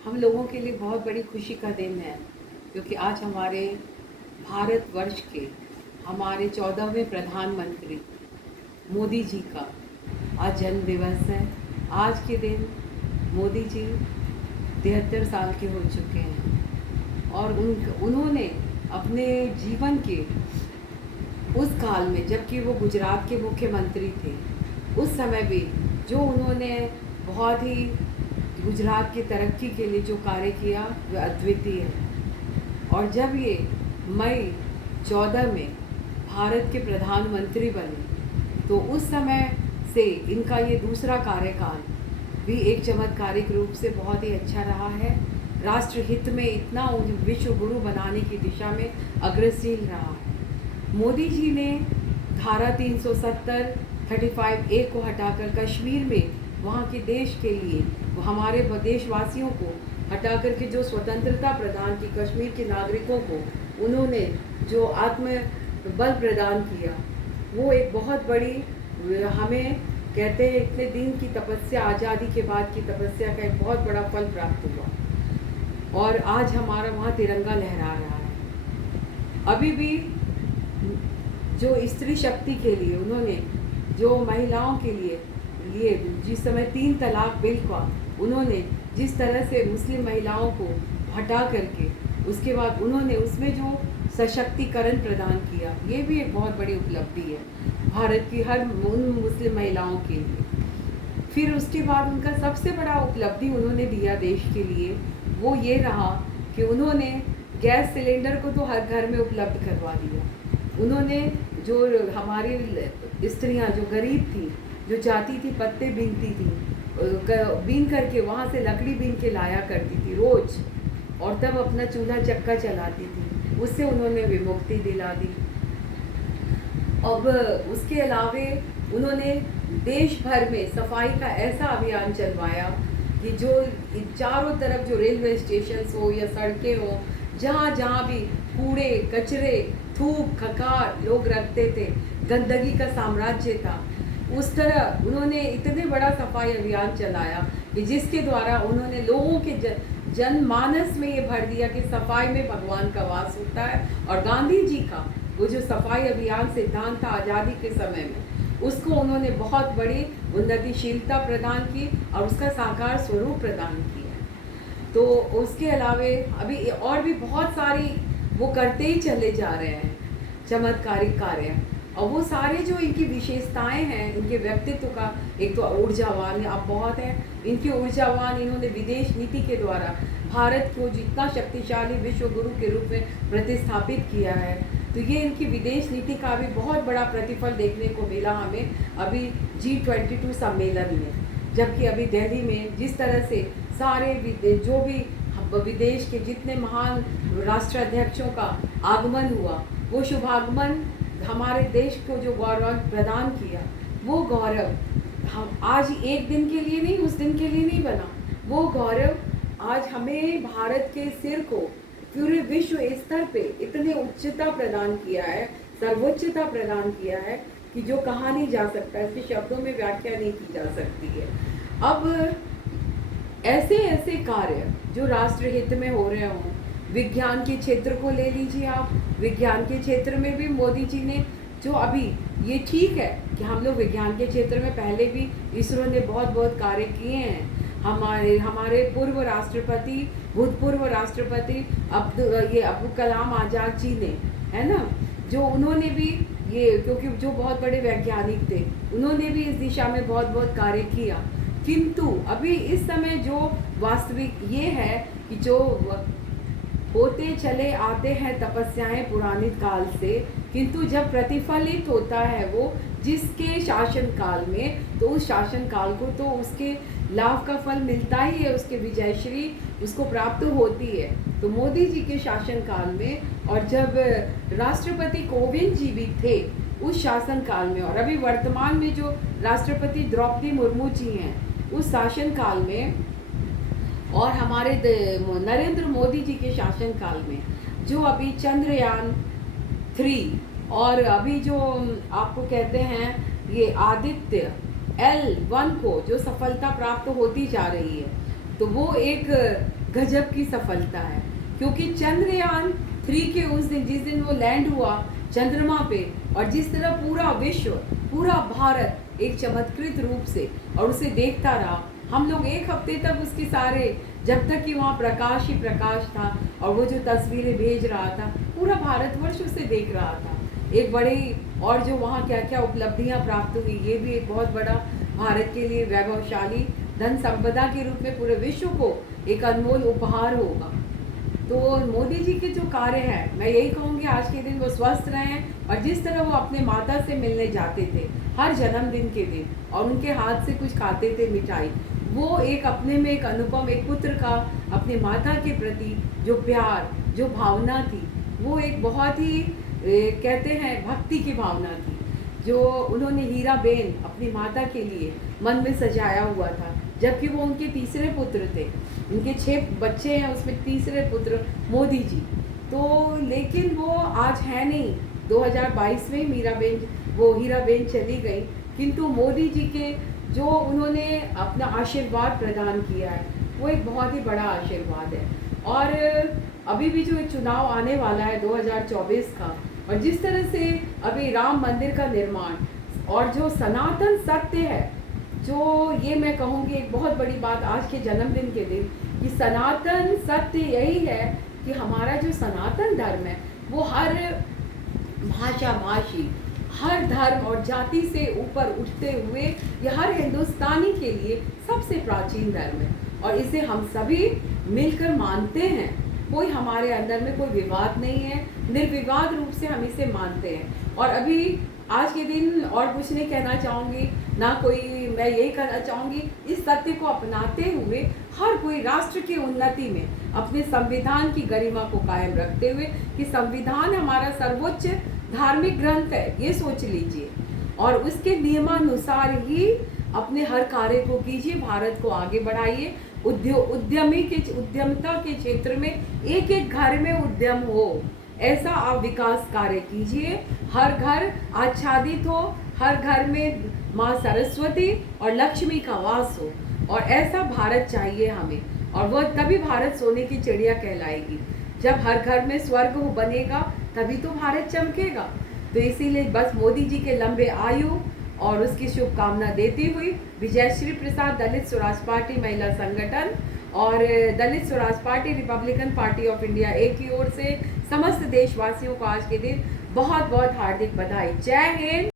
हम लोगों के लिए बहुत बड़ी खुशी का दिन है, क्योंकि आज हमारे भारतवर्ष के हमारे 14वें प्रधानमंत्री मोदी जी का आज जन्म दिवस है। आज के दिन मोदी जी 73 साल के हो चुके हैं और उन्होंने अपने जीवन के उस काल में, जबकि वो गुजरात के मुख्यमंत्री थे, उस समय भी जो उन्होंने बहुत ही गुजरात की तरक्की के लिए जो कार्य किया वह अद्वितीय है। और जब ये मई 14 में भारत के प्रधानमंत्री बने तो उस समय से इनका ये दूसरा कार्यकाल भी एक चमत्कारिक रूप से बहुत ही अच्छा रहा है। राष्ट्र हित में इतना विश्व गुरु बनाने की दिशा में अग्रसर रहा है। मोदी जी ने धारा 370 35A को हटाकर कश्मीर में वहाँ के देश के लिए, हमारे देशवासियों को हटा करके जो स्वतंत्रता प्रदान की, कश्मीर के नागरिकों को उन्होंने जो आत्म बल प्रदान किया, वो एक बहुत बड़ी, हमें कहते हैं इतने दिन की तपस्या, आज़ादी के बाद की तपस्या का एक बहुत बड़ा फल प्राप्त हुआ और आज हमारा वहाँ तिरंगा लहरा रहा है। अभी भी जो स्त्री शक्ति के लिए उन्होंने, जो महिलाओं के लिए जिस समय 3 तलाक बिल का उन्होंने जिस तरह से मुस्लिम महिलाओं को हटा करके उसके बाद उन्होंने उसमें जो सशक्तिकरण प्रदान किया, ये भी एक बहुत बड़ी उपलब्धि है भारत की हर उन मुस्लिम महिलाओं के लिए। फिर उसके बाद उनका सबसे बड़ा उपलब्धि उन्होंने दिया देश के लिए, वो ये रहा कि उन्होंने गैस सिलेंडर को तो हर घर में उपलब्ध करवा दिया। उन्होंने जो हमारी स्त्रियां जो गरीब थी, जो जाती थी, पत्ते बीनती थी, बीन करके वहाँ से लकड़ी बीन के लाया करती थी रोज, और तब अपना चूल्हा चक्का चलाती थी, उससे उन्होंने विमुक्ति दिला दी। अब उसके अलावे उन्होंने देश भर में सफाई का ऐसा अभियान चलवाया कि जो चारों तरफ जो रेलवे स्टेशन हो या सड़कें हो, जहाँ जहाँ भी कूड़े कचरे थूक खकार लोग रखते थे, गंदगी का साम्राज्य था, उस तरह उन्होंने इतने बड़ा सफाई अभियान चलाया कि जिसके द्वारा उन्होंने लोगों के जनमानस में ये भर दिया कि सफाई में भगवान का वास होता है। और गांधी जी का वो जो सफाई अभियान सिद्धांत था आज़ादी के समय में, उसको उन्होंने बहुत बड़ी उन्नतिशीलता प्रदान की और उसका साकार स्वरूप प्रदान किया। तो उसके अलावे अभी और भी बहुत सारी वो करते ही चले जा रहे हैं चमत्कारिक कार्य, और वो सारे जो इनकी विशेषताएं हैं, इनके व्यक्तित्व का, एक तो ऊर्जावान अब बहुत है, इनकी ऊर्जावान, इन्होंने विदेश नीति के द्वारा भारत को जितना शक्तिशाली विश्व गुरु के रूप में प्रतिस्थापित किया है, तो ये इनकी विदेश नीति का भी बहुत बड़ा प्रतिफल देखने को मिला हमें अभी G22 सम्मेलन में। जबकि अभी दिल्ली में जिस तरह से सारे जो भी विदेश के जितने महान राष्ट्राध्यक्षों का आगमन हुआ, वो शुभागमन हमारे देश को जो गौरव प्रदान किया, वो गौरव हम आज एक दिन के लिए नहीं, उस दिन के लिए नहीं बना, वो गौरव आज हमें भारत के सिर को पूरे विश्व स्तर पे इतने उच्चता प्रदान किया है, सर्वोच्चता प्रदान किया है कि जो कहा नहीं जा सकता, इसके शब्दों में व्याख्या नहीं की जा सकती है। अब ऐसे ऐसे कार्य जो राष्ट्र हित में हो रहे हों, विज्ञान के क्षेत्र को ले लीजिए आप, विज्ञान के क्षेत्र में भी मोदी जी ने जो अभी, ये ठीक है कि हम लोग विज्ञान के क्षेत्र में पहले भी इसरो ने बहुत बहुत कार्य किए हैं। हमारे पूर्व राष्ट्रपति, भूतपूर्व राष्ट्रपति अब्दुल कलाम आज़ाद जी ने, है ना, जो उन्होंने भी ये, क्योंकि जो बहुत बड़े वैज्ञानिक थे, उन्होंने भी इस दिशा में बहुत बहुत कार्य किया। किंतु अभी इस समय जो वास्तविक ये है कि जो होते चले आते हैं तपस्याएं पुराने काल से, किंतु जब प्रतिफलित होता है वो जिसके शासन काल में, तो उस शासन काल को तो उसके लाभ का फल मिलता ही है, उसके विजयश्री उसको प्राप्त होती है। तो मोदी जी के शासन काल में, और जब राष्ट्रपति कोविंद जी भी थे उस शासन काल में, और अभी वर्तमान में जो राष्ट्रपति द्रौपदी मुर्मू जी हैं उस शासन काल में, और हमारे नरेंद्र मोदी जी के शासन काल में, जो अभी चंद्रयान 3 और अभी जो आपको कहते हैं ये आदित्य L1 को जो सफलता प्राप्त होती जा रही है, तो वो एक गजब की सफलता है, क्योंकि चंद्रयान 3 के उस दिन, जिस दिन वो लैंड हुआ चंद्रमा पे, और जिस तरह पूरा विश्व, पूरा भारत एक चमत्कृत रूप से और उसे देखता रहा। हम लोग एक हफ्ते तक उसके सारे, जब तक कि वहाँ प्रकाश ही प्रकाश था और वो जो तस्वीरें भेज रहा था, पूरा भारतवर्ष उसे देख रहा था। एक बड़ी, और जो वहाँ क्या क्या उपलब्धियाँ प्राप्त हुई, ये भी एक बहुत बड़ा भारत के लिए वैभवशाली धन संपदा के रूप में पूरे विश्व को एक अनमोल उपहार होगा। तो मोदी जी के जो कार्य हैं, मैं यही कहूँगी आज के दिन वो स्वस्थ रहें, और जिस तरह वो अपने माता से मिलने जाते थे हर जन्मदिन के दिन और उनके हाथ से कुछ खाते थे मिठाई, वो एक अपने में एक अनुपम, एक पुत्र का अपने माता के प्रति जो प्यार, जो भावना थी, वो एक बहुत ही कहते हैं भक्ति की भावना थी, जो उन्होंने हीराबेन अपनी माता के लिए मन में सजाया हुआ था। जबकि वो उनके तीसरे पुत्र थे, उनके 6 बच्चे हैं, उसमें तीसरे पुत्र मोदी जी। तो लेकिन वो आज है नहीं, 2022 में हीराबेन चली गई, किंतु मोदी जी के जो उन्होंने अपना आशीर्वाद प्रदान किया है, वो एक बहुत ही बड़ा आशीर्वाद है। और अभी भी जो एक चुनाव आने वाला है 2024 का, और जिस तरह से अभी राम मंदिर का निर्माण और जो सनातन सत्य है, जो ये मैं कहूँगी एक बहुत बड़ी बात आज के जन्मदिन के दिन, कि सनातन सत्य यही है कि हमारा जो सनातन धर्म है वो हर भाषा भाषी, हर धर्म और जाति से ऊपर उठते हुए ये हर हिंदुस्तानी के लिए सबसे प्राचीन धर्म है, और इसे हम सभी मिलकर मानते हैं। कोई हमारे अंदर में कोई विवाद नहीं है, निर्विवाद रूप से हम इसे मानते हैं। और अभी आज के दिन और कुछ नहीं कहना चाहूँगी, ना कोई, मैं यही कहना चाहूँगी, इस सत्य को अपनाते हुए हर कोई राष्ट्र की उन्नति में अपने संविधान की गरिमा को कायम रखते हुए, कि संविधान हमारा सर्वोच्च धार्मिक ग्रंथ है, ये सोच लीजिए, और उसके नियमानुसार ही अपने हर कार्य को कीजिए, भारत को आगे बढ़ाइए। उद्यमिता के क्षेत्र में एक एक घर में उद्यम हो, ऐसा आप विकास कार्य कीजिए। हर घर आच्छादित हो, हर घर में माँ सरस्वती और लक्ष्मी का वास हो, और ऐसा भारत चाहिए हमें। और वह तभी भारत सोने की चिड़िया कहलाएगी, जब हर घर में स्वर्ग बनेगा, तभी तो भारत चमकेगा। तो इसीलिए बस मोदी जी के लंबे आयु और उसकी शुभकामना देती हुई, विजयश्री प्रसाद दलित स्वराज पार्टी महिला संगठन और Dalit Swaraj Party Republican Party of India A की ओर से समस्त देशवासियों को आज के दिन बहुत बहुत हार्दिक बधाई। जय हिंद।